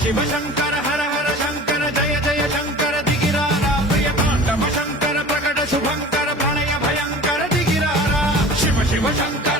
शिव शंकर हर हर शंकर जय जय शंकर दिगिरारा प्रिय तांडव शंकर प्रकट शुभंकर प्रणय भयंकर दिगिरारा शिव शिव शंकर